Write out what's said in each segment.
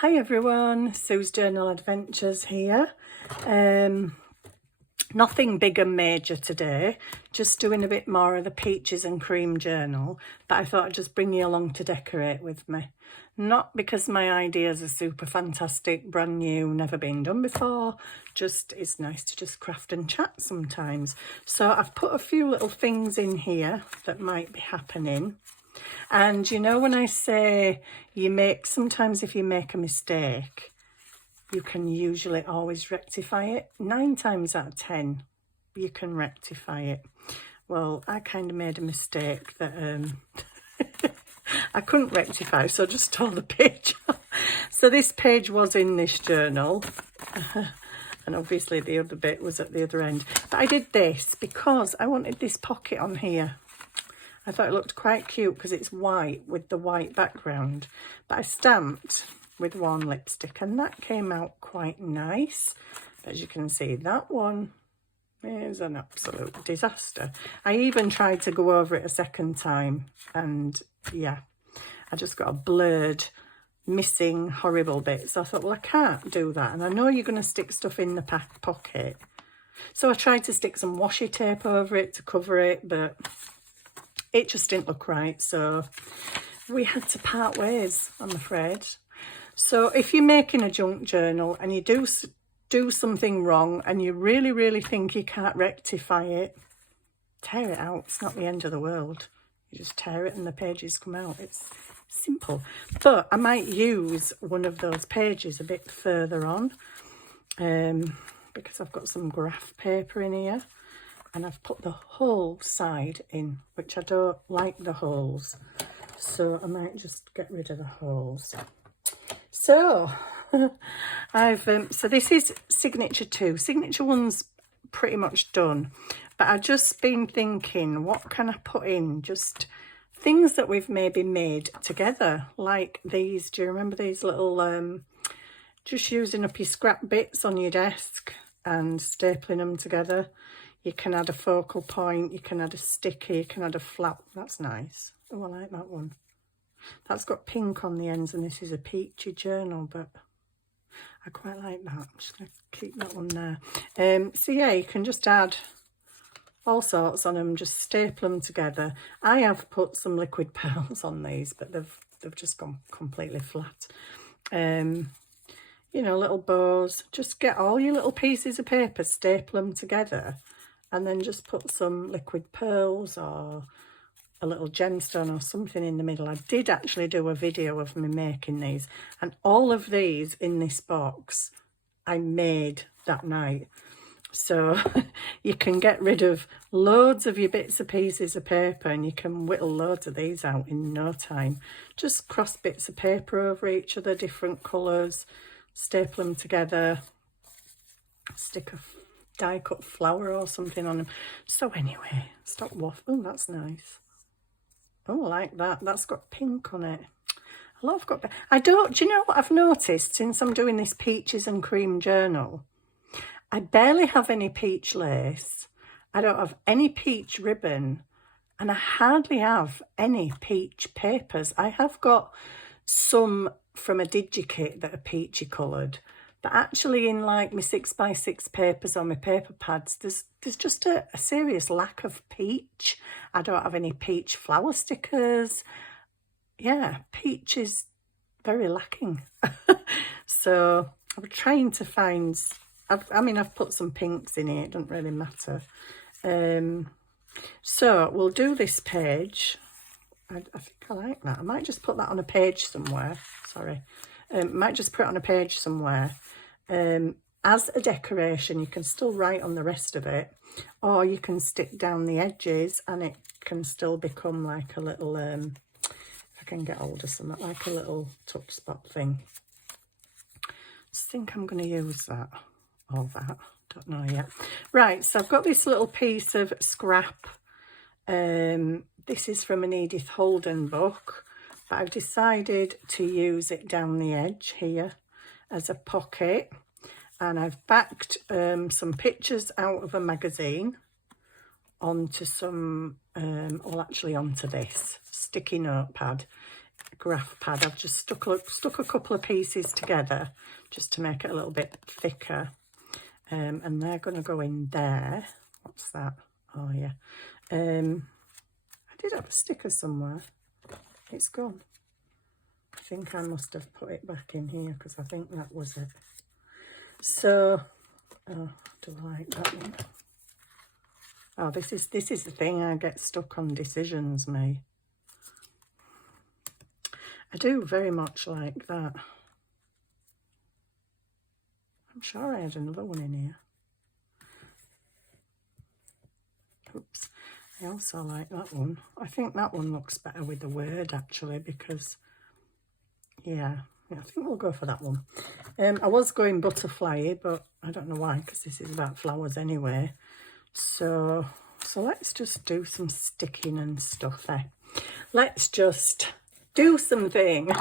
Hi everyone, Sue's Journal Adventures here. Nothing big and major today, just doing a bit more of the peaches and cream journal, but I thought I'd just bring you along to decorate with me. Not because my ideas are super fantastic, brand new, never been done before, just it's nice to just craft and chat sometimes. So I've put a few little things in here that might be happening. And you know, when I say sometimes if you make a mistake, you can usually always rectify it. 9 times out of 10, you can rectify it. Well, I kind of made a mistake that I couldn't rectify, so I just tore the page off. So this page was in this journal. And obviously the other bit was at the other end. But I did this because I wanted this pocket on here. I thought it looked quite cute because it's white with the white background. But I stamped with one lipstick and that came out quite nice. As you can see, that one is an absolute disaster. I even tried to go over it a second time and yeah, I just got a blurred, missing, horrible bit. So I thought, well, I can't do that. And I know you're going to stick stuff in the pocket. So I tried to stick some washi tape over it to cover it, but it just didn't look right, so we had to part ways, I'm afraid. So if you're making a junk journal and you do something wrong and you really think you can't rectify it, tear it out. It's not the end of the world. You just tear it and the pages come out. It's simple. But I might use one of those pages a bit further on because I've got some graph paper in here. And I've put the whole side in, which I don't like the holes. So I might just get rid of the holes. So so this is signature 2. Signature 1's pretty much done. But I've just been thinking, what can I put in? Just things that we've maybe made together, like these. Do you remember these little, just using up your scrap bits on your desk and stapling them together? You can add a focal point, you can add a sticker, you can add a flap. That's nice. Oh, I like that one. That's got pink on the ends and this is a peachy journal, but I quite like that. I'm just going to keep that one there. So yeah, you can just add all sorts on them, just staple them together. I have put some liquid pearls on these, but they've just gone completely flat. You know, little bows. Just get all your little pieces of paper, staple them together, and then just put some liquid pearls or a little gemstone or something in the middle. I did actually do a video of me making these, and all of these in this box I made that night. So you can get rid of loads of your bits of pieces of paper and you can whittle loads of these out in no time. Just cross bits of paper over each other, different colours, staple them together, stick a die cut flower or something on them. So anyway, stop waffling. Oh, that's nice. Oh, I like that. That's got pink on it. I love got. Do you know what I've noticed since I'm doing this peaches and cream journal? I barely have any peach lace. I don't have any peach ribbon, and I hardly have any peach papers. I have got some from a DigiKit that are peachy coloured. But actually in like my 6x6 papers on my paper pads, there's just a serious lack of peach. I don't have any peach flower stickers. Yeah, peach is very lacking. So I'm trying to find, I've put some pinks in here, it doesn't really matter. So we'll do this page. I think I like that. I might just put that on a page somewhere. Sorry. Might just put it on a page somewhere. As a decoration, you can still write on the rest of it, or you can stick down the edges and it can still become like a little, if I can get hold of something, like a little touch spot thing. I think I'm going to use that, or that, don't know yet. Right, so I've got this little piece of scrap. This is from an Edith Holden book, but I've decided to use it down the edge here as a pocket, and I've backed some pictures out of a magazine onto some, onto this sticky notepad graph pad. I've just stuck a couple of pieces together just to make it a little bit thicker. And they're going to go in there. What's that? Oh, yeah. I did have a sticker somewhere. It's gone. I think I must have put it back in here because I think that was it. So, oh, do I like that one? Oh, this is the thing. I get stuck on decisions, me. I do very much like that. I'm sure I had another one in here. Oops. I also like that one. I think that one looks better with the word, actually, because, yeah, I think we'll go for that one. I was going butterfly, but I don't know why, because this is about flowers anyway. So let's just do some sticking and stuff there. Let's just do something.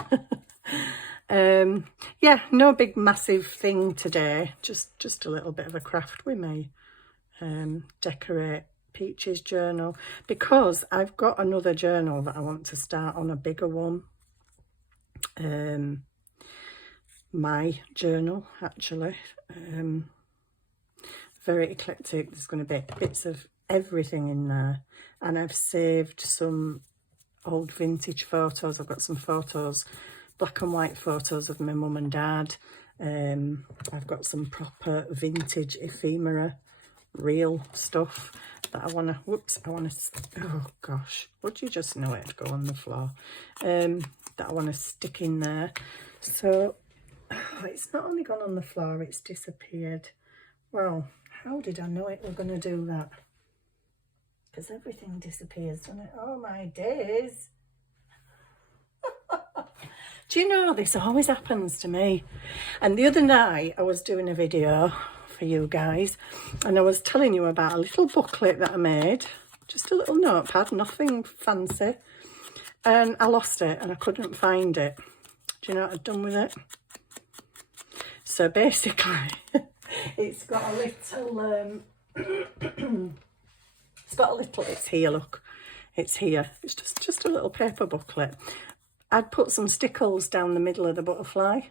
Yeah, no big massive thing today. Just a little bit of a craft with me. Decorate Peaches journal, because I've got another journal that I want to start on, a bigger one. My journal, actually. Very eclectic. There's going to be bits of everything in there, and I've saved some old vintage photos. I've got some photos, black and white photos of my mum and dad. I've got some proper vintage ephemera, real stuff that I want to, oh gosh, would you just know it'd go on the floor, that I want to stick in there. So it's not only gone on the floor, it's disappeared. Well, how did I know it were going to do that? Because everything disappears, doesn't it? Oh my days. Do you know, this always happens to me. And the other night I was doing a video for you guys, and I was telling you about a little booklet that I made, just a little notepad, nothing fancy, and I lost it and I couldn't find it. Do you know what I've done with it? So basically it's got a little it's here, look, it's here, it's just a little paper booklet. I'd put some stickles down the middle of the butterfly.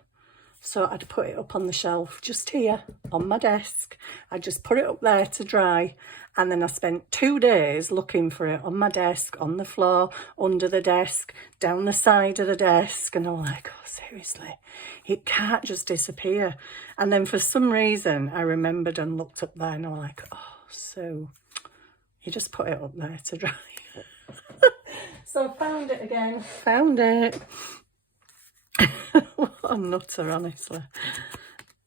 So I'd put it up on the shelf just here on my desk. I just put it up there to dry, and then I spent 2 days looking for it on my desk, on the floor, under the desk, down the side of the desk, and I'm like, oh, seriously, it can't just disappear. And then for some reason I remembered and looked up there, and I'm like, oh, so you just put it up there to dry. So I found it again, found it. What a nutter, honestly.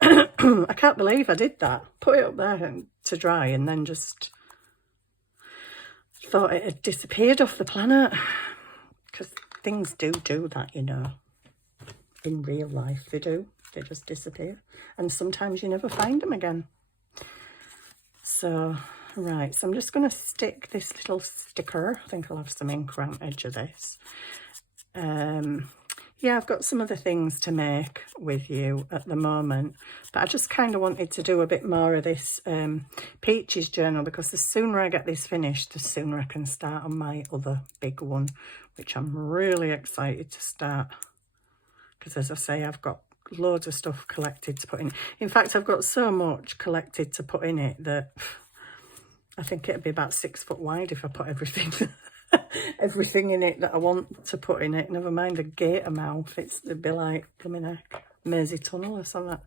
I can't believe I did that. Put it up there to dry and then just thought it had disappeared off the planet. Because things do that, you know. In real life, they do. They just disappear. And sometimes you never find them again. So, right. So I'm just going to stick this little sticker. I think I'll have some ink around the edge of this. Yeah, I've got some other things to make with you at the moment, but I just kind of wanted to do a bit more of this Peaches journal, because the sooner I get this finished, the sooner I can start on my other big one, which I'm really excited to start, because as I say, I've got loads of stuff collected to put in. In fact, I've got so much collected to put in it that I think it'd be about 6 foot wide if I put everything everything in it that I want to put in it, never mind the gator mouth. It'd be like coming a Mersey tunnel or something.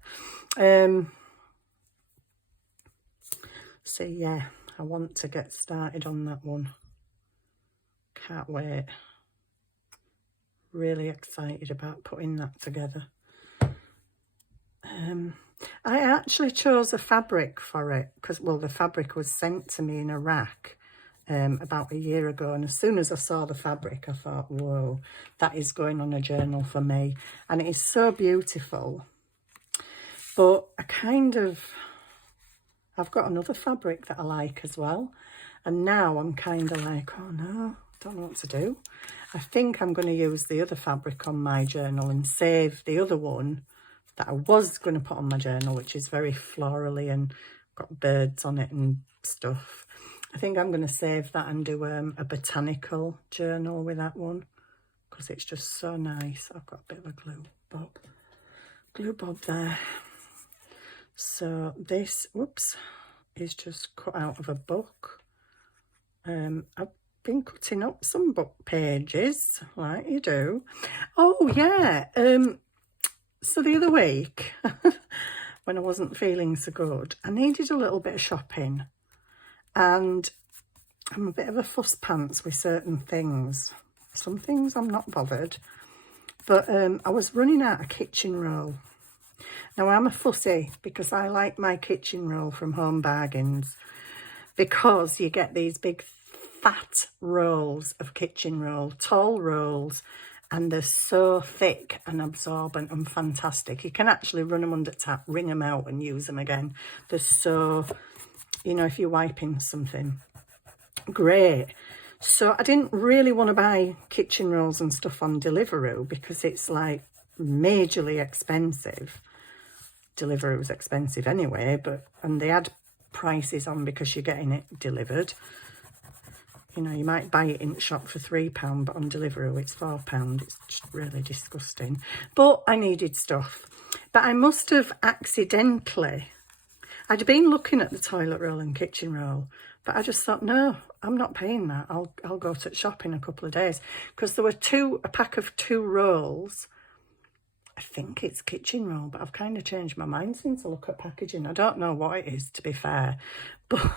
So yeah, I want to get started on that one. Can't wait. Really excited about putting that together. I actually chose a fabric for it because, well, the fabric was sent to me in a rack about a year ago, and as soon as I saw the fabric I thought, whoa, that is going on a journal for me. And it is so beautiful, but I've got another fabric that I like as well, and now I'm kind of like, oh no, don't know what to do. I think I'm going to use the other fabric on my journal and save the other one that I was going to put on my journal, which is very florally and got birds on it and stuff. I think I'm going to save that and do a botanical journal with that one, because it's just so nice. I've got a bit of a glue bob there. So this, whoops, is just cut out of a book. I've been cutting up some book pages like you do. Oh yeah, so the other week when I wasn't feeling so good, I needed a little bit of shopping, and I'm a bit of a fuss pants with certain things. Some things I'm not bothered, but I was running out of kitchen roll. Now I'm a fussy because I like my kitchen roll from Home Bargains, because you get these big fat rolls of kitchen roll, tall rolls, and they're so thick and absorbent and fantastic. You can actually run them under tap, wring them out and use them again. They're so, you know, if you're wiping something, great. So I didn't really want to buy kitchen rolls and stuff on Deliveroo because it's like majorly expensive. Deliveroo was expensive anyway, and they had prices on because you're getting it delivered. You know, you might buy it in the shop for £3, but on Deliveroo it's £4. It's just really disgusting. But I needed stuff. But I must have accidentally, I'd been looking at the toilet roll and kitchen roll, but I just thought, no, I'm not paying that. I'll go to the shop in a couple of days, because there were a pack of 2 rolls. I think it's kitchen roll, but I've kind of changed my mind since I look at packaging. I don't know what it is, to be fair, but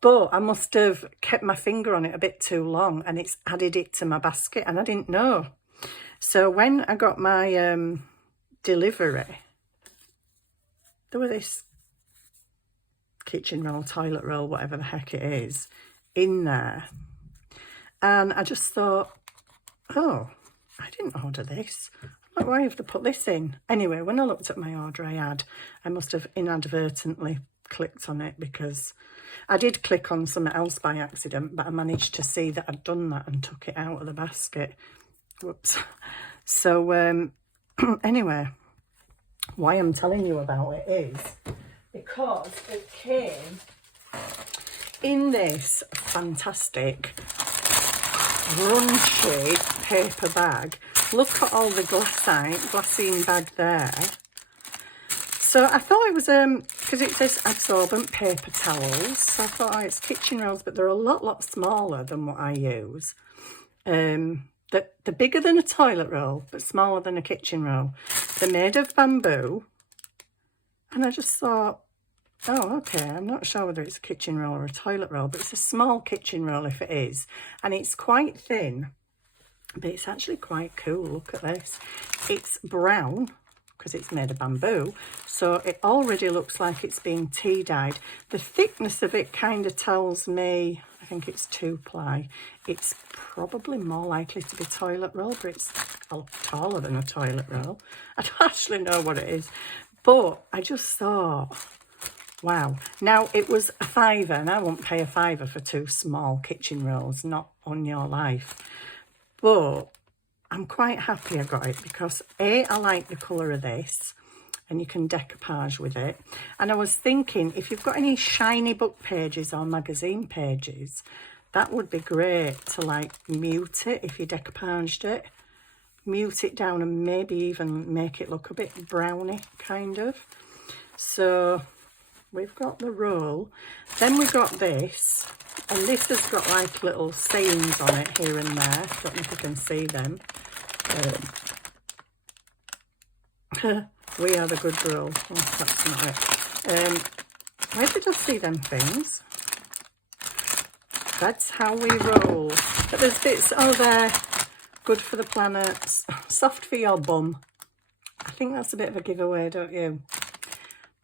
but I must have kept my finger on it a bit too long, and it's added it to my basket, and I didn't know. So when I got my delivery, there was this kitchen roll, toilet roll, whatever the heck it is, in there, and I just thought, oh, I didn't order this. Like, why have to put this in? Anyway, when I looked at my order, I must have inadvertently clicked on it, because I did click on something else by accident, but I managed to see that I'd done that and took it out of the basket. Whoops. So anyway, why I'm telling you about it is because it came in this fantastic crunchy paper bag. Look at all the glassine bag there. So I thought it was, because it says absorbent paper towels, so I thought, oh, it's kitchen rolls, but they're a lot smaller than what I use. They're bigger than a toilet roll, but smaller than a kitchen roll. They're made of bamboo, and I just thought, oh, okay, I'm not sure whether it's a kitchen roll or a toilet roll, but it's a small kitchen roll if it is, and it's quite thin, but it's actually quite cool. Look at this. It's brown, because it's made of bamboo, so it already looks like it's been tea dyed. The thickness of it kind of tells me, I think it's 2-ply. It's probably more likely to be toilet roll, but it's a lot taller than a toilet roll. I don't actually know what it is, but I just thought, wow. Now, it was a £5, and I won't pay a £5 for 2 small kitchen rolls, not on your life. But I'm quite happy I got it, because A, I like the colour of this, and you can decoupage with it. And I was thinking, if you've got any shiny book pages or magazine pages, that would be great to like mute it if you decoupaged it. Mute it down and maybe even make it look a bit browny, kind of. So we've got the roll. Then we got this, and this has got like little sayings on it here and there. Don't know if you can see them. We are the good roll. Oh, that's not it. Where did I see them things? That's how we roll. But there's bits, oh, there. Good for the planet. Soft for your bum. I think that's a bit of a giveaway, don't you?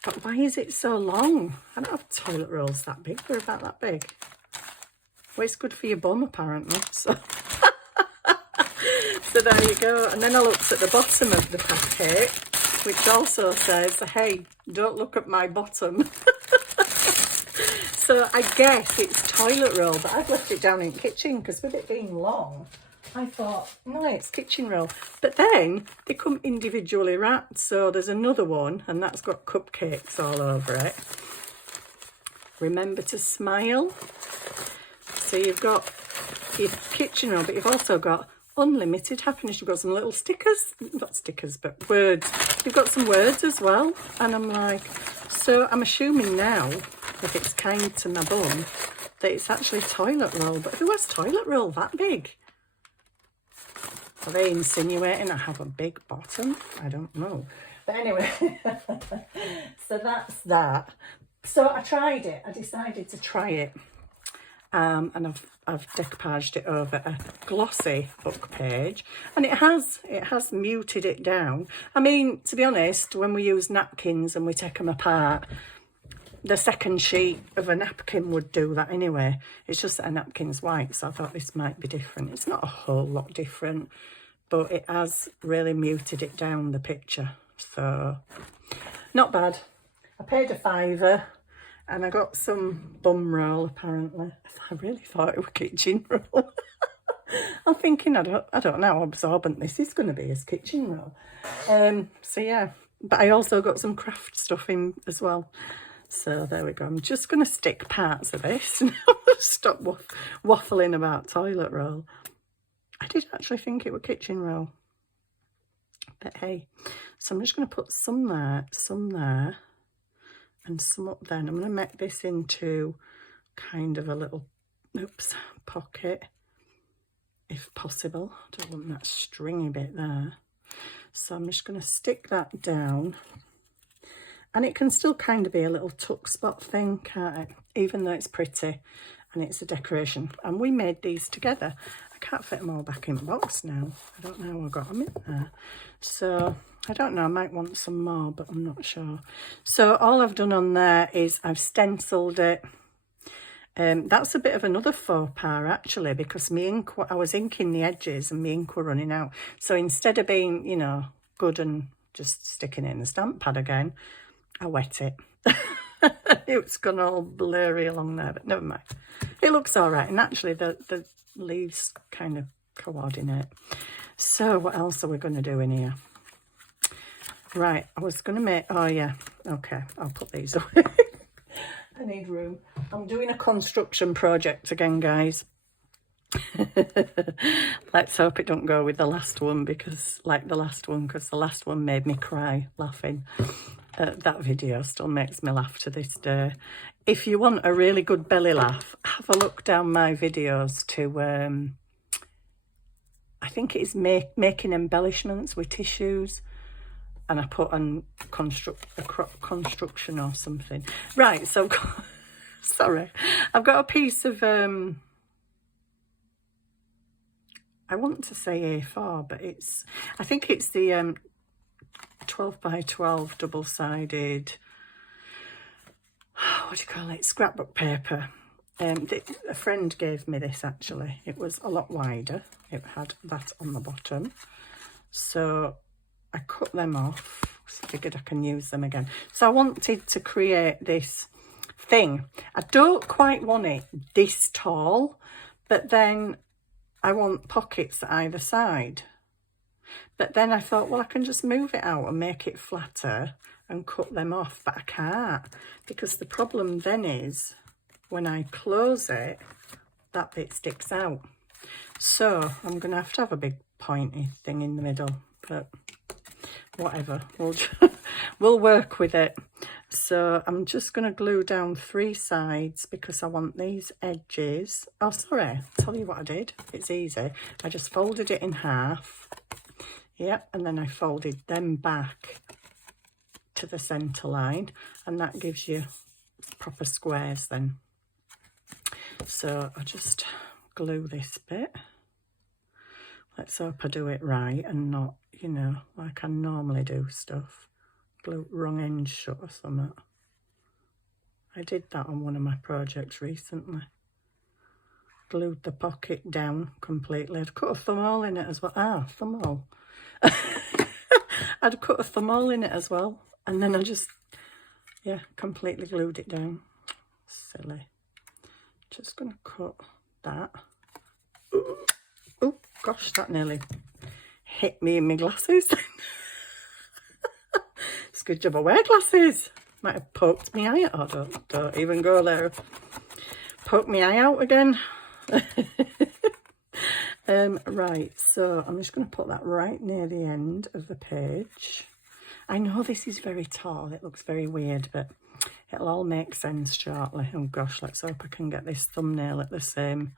But why is it so long? I don't have toilet rolls that big. They're about that big. Well, it's good for your bum, apparently. So, so there you go. And then I looked at the bottom of the packet, which also says, hey, don't look at my bottom. So I guess it's toilet roll, but I've left it down in the kitchen because with it being long, I thought, no, it's kitchen roll. But then they come individually wrapped. So there's another one, and that's got cupcakes all over it. Remember to smile. So you've got your kitchen roll, but you've also got unlimited happiness. You've got some little stickers, not stickers, but words. You've got some words as well. And I'm like, so I'm assuming now, if it's kind to my bum, that it's actually toilet roll. But who has toilet roll that big? Are they insinuating I have a big bottom? I don't know. But anyway, so that's that. So I tried it. I decided to try it. And I've decoupaged it over a glossy book page, and it has muted it down. I mean, to be honest, when we use napkins and we take them apart, the second sheet of a napkin would do that anyway. It's just that a napkin's white, so I thought this might be different. It's not a whole lot different, but it has really muted it down, the picture. So, not bad. I paid £5 and I got some bum roll, apparently. I really thought it was kitchen roll. I'm thinking, I don't know how absorbent this is going to be as kitchen roll. So yeah, but I also got some craft stuff in as well. So there we go. I'm just going to stick parts of this. Stop waffling about toilet roll. I did actually think it was kitchen roll. But hey, so I'm just going to put some there, and some up there. And I'm going to make this into kind of a little, pocket, if possible. I don't want that stringy bit there. So I'm just going to stick that down. And it can still kind of be a little tuck spot thing, can't it? Even though it's pretty and it's a decoration. And we made these together. I can't fit them all back in the box now. I don't know how I got them in there. So I don't know, I might want some more, but I'm not sure. So all I've done on there is I've stenciled it. That's a bit of another faux pas actually, because I was inking the edges and my ink were running out. So instead of being, you know, good and just sticking it in the stamp pad again, I wet it. It's gone all blurry along there, but never mind. It looks all right, and actually the leaves kind of coordinate. So what else are we going to do in here? Right, I was going to make, oh yeah, okay, I'll put these away. I need room. I'm doing a construction project again, guys. Let's hope it don't go with the last one, because the last one made me cry laughing. That video still makes me laugh to this day. If you want a really good belly laugh, have a look down my videos to, I think it's making embellishments with tissues. And I put on construction or something. Right, so, sorry. I've got a piece of, I want to say A4, but I think it's the 12 by 12 double-sided, what do you call it, scrapbook paper. A friend gave me this, actually. It was a lot wider. It had that on the bottom. So I cut them off, figured I can use them again. So I wanted to create this thing. I don't quite want it this tall, but then I want pockets at either side. But then I thought, well, I can just move it out and make it flatter and cut them off, but I can't, because the problem then is when I close it, that bit sticks out. So I'm going to have a big pointy thing in the middle, but whatever, we'll work with it. So I'm just going to glue down 3 sides because I want these edges. Oh, sorry, I'll tell you what I did. It's easy. I just folded it in half. Yep, and then I folded them back to the centre line, and that gives you proper squares then. So I'll just glue this bit. Let's hope I do it right and not, you know, like I normally do stuff. Glue wrong end shut or something. I did that on one of my projects recently. Glued the pocket down completely. I'd cut a thumbhole in it as well. Ah, thumbhole. I'd cut a thumbhole in it as well. And then I just, yeah, completely glued it down. Silly. Just going to cut that. Oh, gosh, that nearly hit me in my glasses. It's a good job I wear glasses. Might have poked my eye out. Oh, don't even go there. Poke my eye out again. Right, so I'm just going to put that right near the end of the page. I know this is very tall, it looks very weird, but it'll all make sense shortly. Oh gosh, let's hope I can get this thumbnail at the same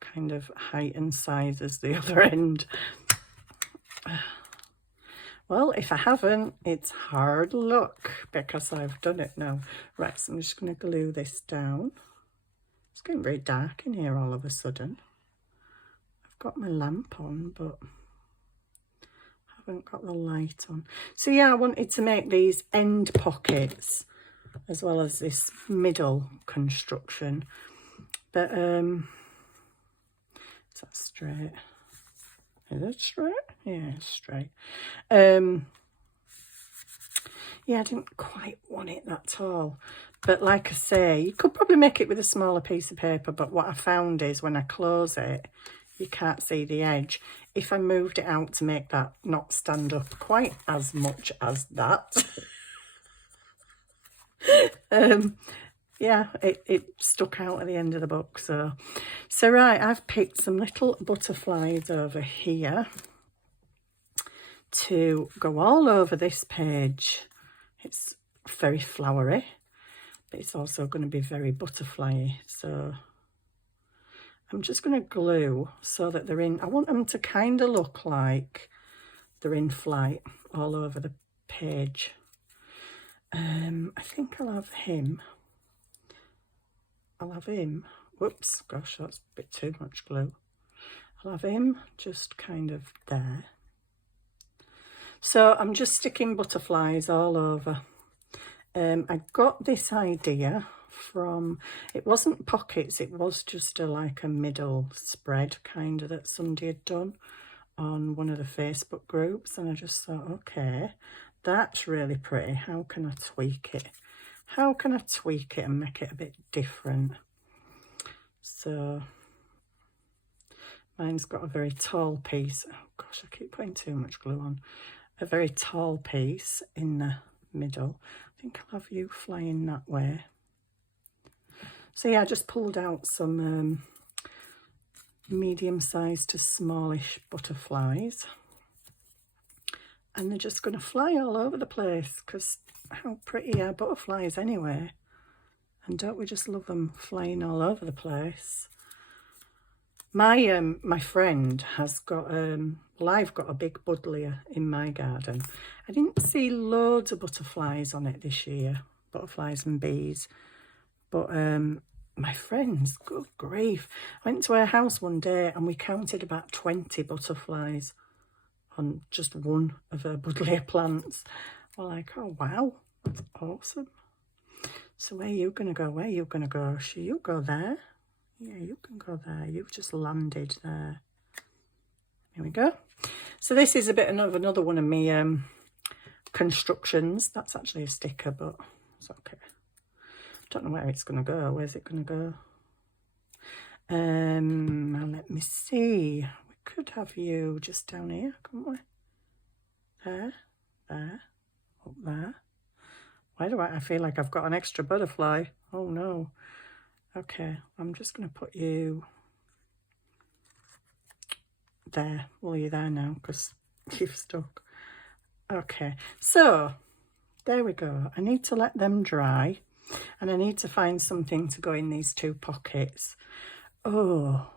kind of height and size as the other end. Well, if I haven't, it's hard luck because I've done it now. Right, so I'm just going to glue this down. It's getting very dark in here all of a sudden. I've got my lamp on, but I haven't got the light on. So yeah, I wanted to make these end pockets as well as this middle construction. But, is that straight? Is it straight? Yeah, it's straight. Yeah, I didn't quite want it that tall. But like I say, you could probably make it with a smaller piece of paper. But what I found is when I close it, you can't see the edge. If I moved it out to make that not stand up quite as much as that, yeah, it stuck out at the end of the book. So right, I've picked some little butterflies over here to go all over this page. It's very flowery, but it's also going to be very butterfly-y. So I'm just going to glue so that they're in, I want them to kind of look like they're in flight all over the page. I think I'll have him. Whoops, gosh, that's a bit too much glue. I'll have him just kind of there. So I'm just sticking butterflies all over. I got this idea from, it wasn't pockets, it was just like a middle spread kind of that somebody had done on one of the Facebook groups, and I just thought, okay, that's really pretty. How can I tweak it? How can I tweak it and make it a bit different? So mine's got a very tall piece. Oh gosh, I keep putting too much glue on. A very tall piece in the middle. I think I'll have you flying that way. So yeah, I just pulled out some medium-sized to smallish butterflies. And they're just going to fly all over the place because how pretty are butterflies anyway? And don't we just love them flying all over the place? My friend has got, well, I've got a big buddleia in my garden. I didn't see loads of butterflies on it this year, butterflies and bees. But my friend's, good grief. I went to her house one day and we counted about 20 butterflies on just one of her buddleia plants. We're like, oh wow, that's awesome. So where are you going to go? Where are you going to go? Should you go there? Yeah, you can go there. You've just landed there. Here we go. So this is a bit of another one of my constructions. That's actually a sticker, but it's okay. Don't know where it's going to go. Where's it going to go? Let me see. We could have you just down here, couldn't we? There, up there. Why do I feel like I've got an extra butterfly? Oh no. Okay, I'm just going to put you there. Well, you're there now because you've stuck. Okay, so there we go. I need to let them dry and I need to find something to go in these two pockets. Oh,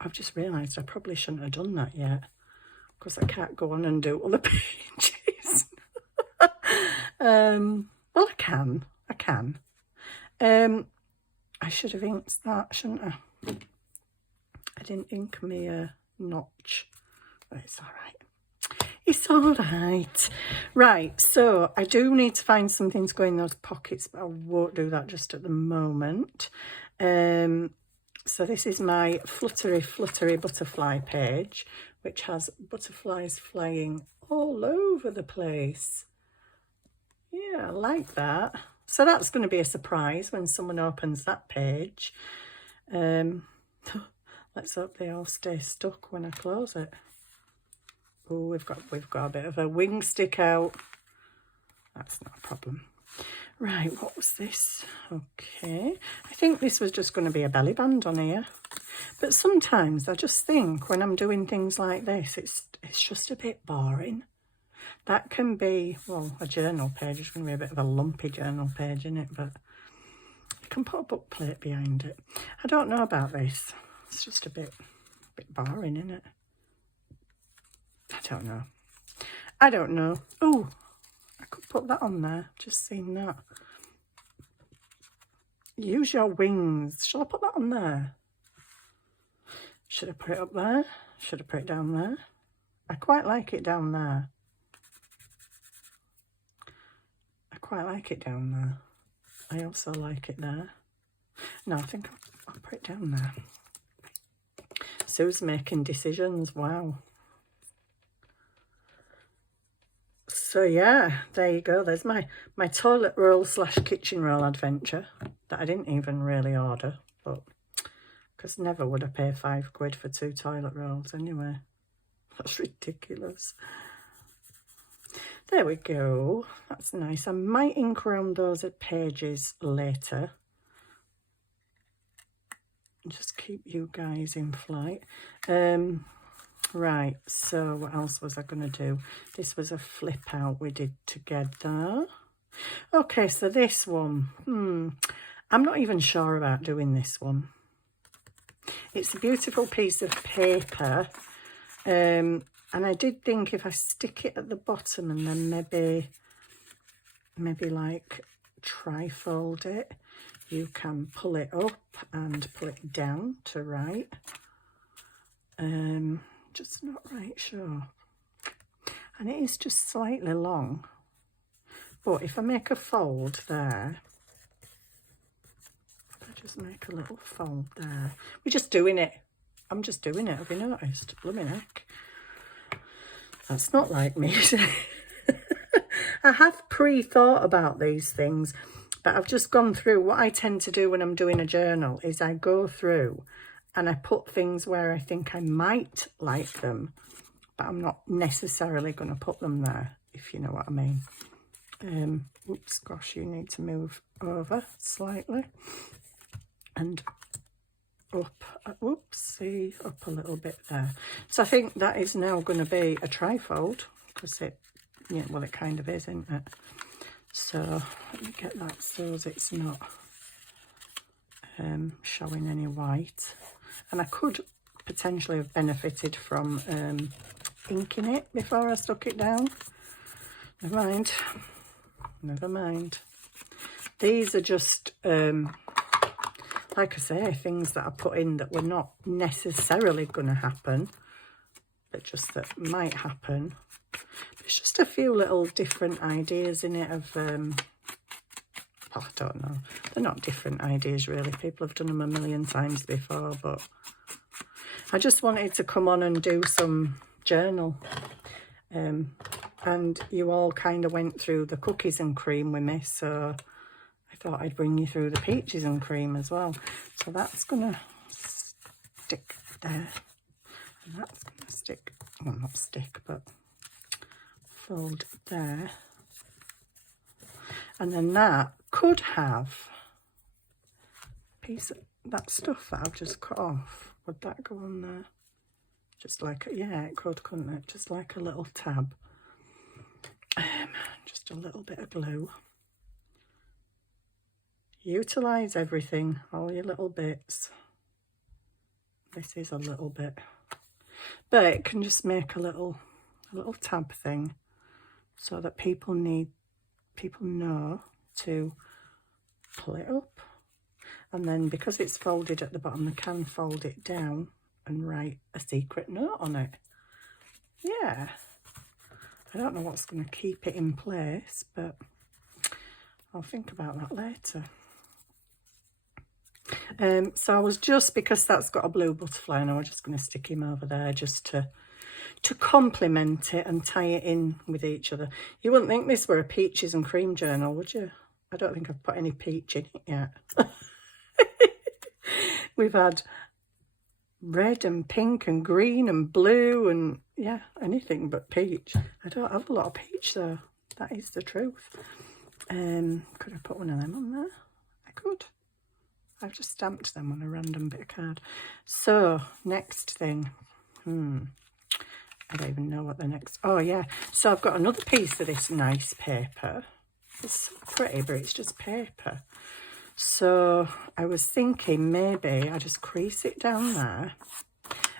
I've just realised I probably shouldn't have done that yet because I can't go on and do other pages. Well, I can. I should have inked that, shouldn't I? I didn't ink my notch, but it's all right. It's all right. Right, so I do need to find something to go in those pockets, but I won't do that just at the moment. So this is my fluttery butterfly page, which has butterflies flying all over the place. Yeah, I like that. So that's going to be a surprise when someone opens that page. Let's hope they all stay stuck when I close it. Oh, we've got a bit of a wing stick out. That's not a problem. Right, what was this? Okay, I think this was just going to be a belly band on here. But sometimes I just think when I'm doing things like this, it's just a bit boring. That can be, well, a journal page. It's going to be a bit of a lumpy journal page, isn't it? But you can put a book plate behind it. I don't know about this. It's just a bit boring, isn't it? I don't know. I don't know. Oh, I could put that on there. Just seen that. Use your wings. Shall I put that on there? Should I put it up there? Should I put it down there? I quite like it down there. I quite like it down there. I also like it there. No, I think I'll put it down there. Sue's making decisions. Wow. So yeah, there you go. There's my toilet roll / kitchen roll adventure that I didn't even really order, but because never would I pay £5 for 2 toilet rolls anyway. That's ridiculous. There we go. That's nice. I might ink around those pages later. Just keep you guys in flight. Right, so what else was I going to do? This was a flip out we did together. Okay, so this one, I'm not even sure about doing this one. It's a beautiful piece of paper, and I did think if I stick it at the bottom and then maybe like trifold it, you can pull it up and pull it down to write. Just not right sure. And it is just slightly long. But if I make a fold there, if I just make a little fold there, we're just doing it. I'm just doing it, have you noticed? Blooming heck. That's not like me. I have pre-thought about these things, but I've just gone through. What I tend to do when I'm doing a journal is I go through and I put things where I think I might like them, but I'm not necessarily going to put them there, if you know what I mean. Oops, gosh, you need to move over slightly. And up, whoopsie, up a little bit there. So I think that is now going to be a trifold, because it, yeah, well, it kind of is, isn't it? So let me get that so it's not showing any white. And I could potentially have benefited from inking it before I stuck it down. Never mind. Never mind. These are just, like I say, things that I put in that were not necessarily going to happen, but just that might happen. There's just a few little different ideas in it of, oh, I don't know. They're not different ideas, really. People have done them a million times before, but I just wanted to come on and do some journal. And you all kind of went through the cookies and cream with me, so I thought I'd bring you through the peaches and cream as well. So that's going to stick there. And that's going to stick, well, not stick, but fold there. And then that could have a piece of that stuff that I've just cut off. Would that go on there? Just like, yeah, it could, couldn't it? Just like a little tab. Just a little bit of glue. Utilise everything, all your little bits. This is a little bit. But it can just make a little tab thing so that people know to pull it up. And then because it's folded at the bottom, they can fold it down and write a secret note on it. Yeah. I don't know what's going to keep it in place, but I'll think about that later. So I was just, because that's got a blue butterfly, and I was just going to stick him over there just to complement it and tie it in with each other. You wouldn't think this were a peaches and cream journal, would you? I don't think I've put any peach in it yet. We've had red and pink and green and blue and, yeah, anything but peach. I don't have a lot of peach though. That is the truth. Could I put one of them on there? I could. I've just stamped them on a random bit of card. So, next thing. I don't even know what the next... Oh, yeah. So, I've got another piece of this nice paper. It's so pretty, but it's just paper. So, I was thinking maybe I just crease it down there.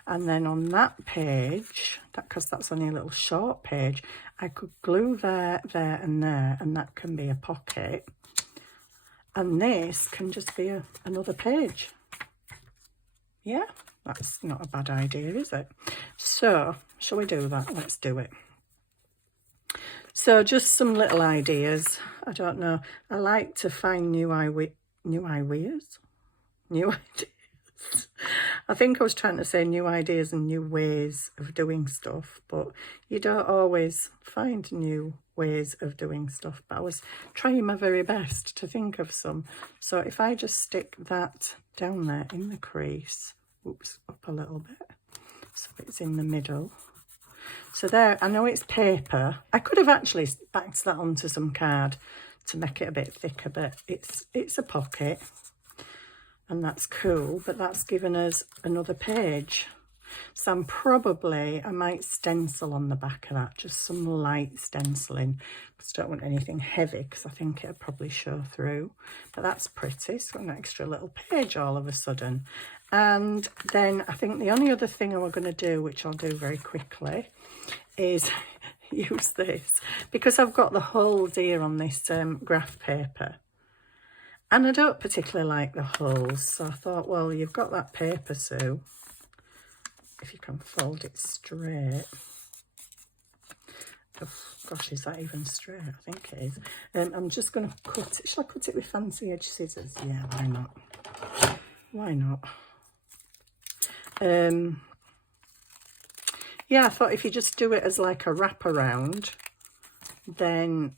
And then on that page, because that's only a little short page, I could glue there, there and there, and that can be a pocket. And this can just be another page. Yeah, that's not a bad idea, is it? So, shall we do that? Let's do it. So, just some little ideas. I don't know. I like to find new ideas. I think I was trying to say new ideas and new ways of doing stuff, but you don't always find new ways of doing stuff. But I was trying my very best to think of some. So if I just stick that down there in the crease, oops, up a little bit, so it's in the middle. So there, I know it's paper. I could have actually backed that onto some card to make it a bit thicker, but it's a pocket. And that's cool, but that's given us another page. So I might stencil on the back of that, just some light stenciling, because I don't want anything heavy, because I think it'll probably show through. But that's pretty, it's got an extra little page all of a sudden. And then I think the only other thing I'm going to do, which I'll do very quickly, is use this, because I've got the holes here on this graph paper. And I don't particularly like the holes, so I thought, well, you've got that paper, Sue. If you can fold it straight. Oh, gosh, is that even straight? I think it is. I'm just going to cut it. Shall I cut it with fancy edge scissors? Yeah, why not? Why not? Yeah, I thought if you just do it as like a wraparound, then...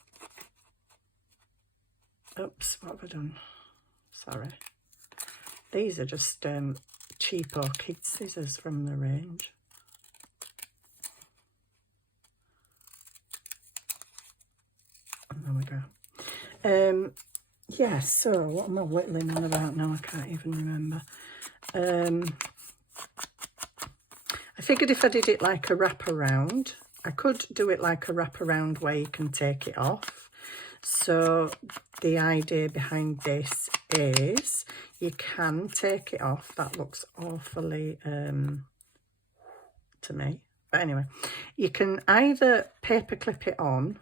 Oops, what have I done? Sorry. These are just cheapo kid scissors from the range. And there we go. Yeah, so what am I whittling on about now? I can't even remember. I figured if I did it like a wraparound, I could do it like a wraparound where you can take it off. So the idea behind this is you can take it off. That looks awfully to me. But anyway, you can either paper clip it on.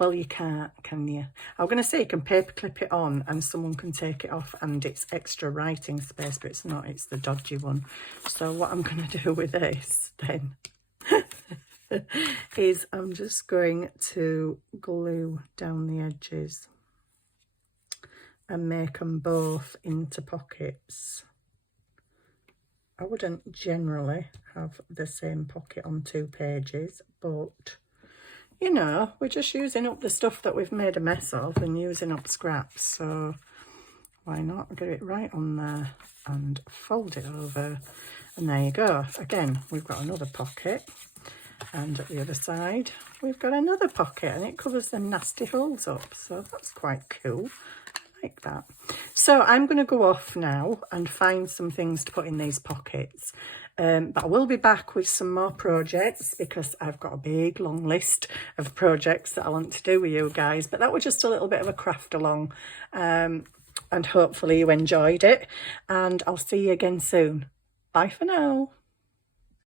Well, you can't, can you? I'm going to say you can paper clip it on and someone can take it off and it's extra writing space, but it's not. It's the dodgy one. So what I'm going to do with this then is I'm just going to glue down the edges and make them both into pockets. I wouldn't generally have the same pocket on 2 pages, but you know, we're just using up the stuff that we've made a mess of and using up scraps, so why not get it right on there and fold it over, and there you go. Again, we've got another pocket. And at the other side, we've got another pocket, and it covers the nasty holes up. So that's quite cool. I like that. So I'm going to go off now and find some things to put in these pockets. But I will be back with some more projects because I've got a big long list of projects that I want to do with you guys. But that was just a little bit of a craft along. And hopefully you enjoyed it. And I'll see you again soon. Bye for now.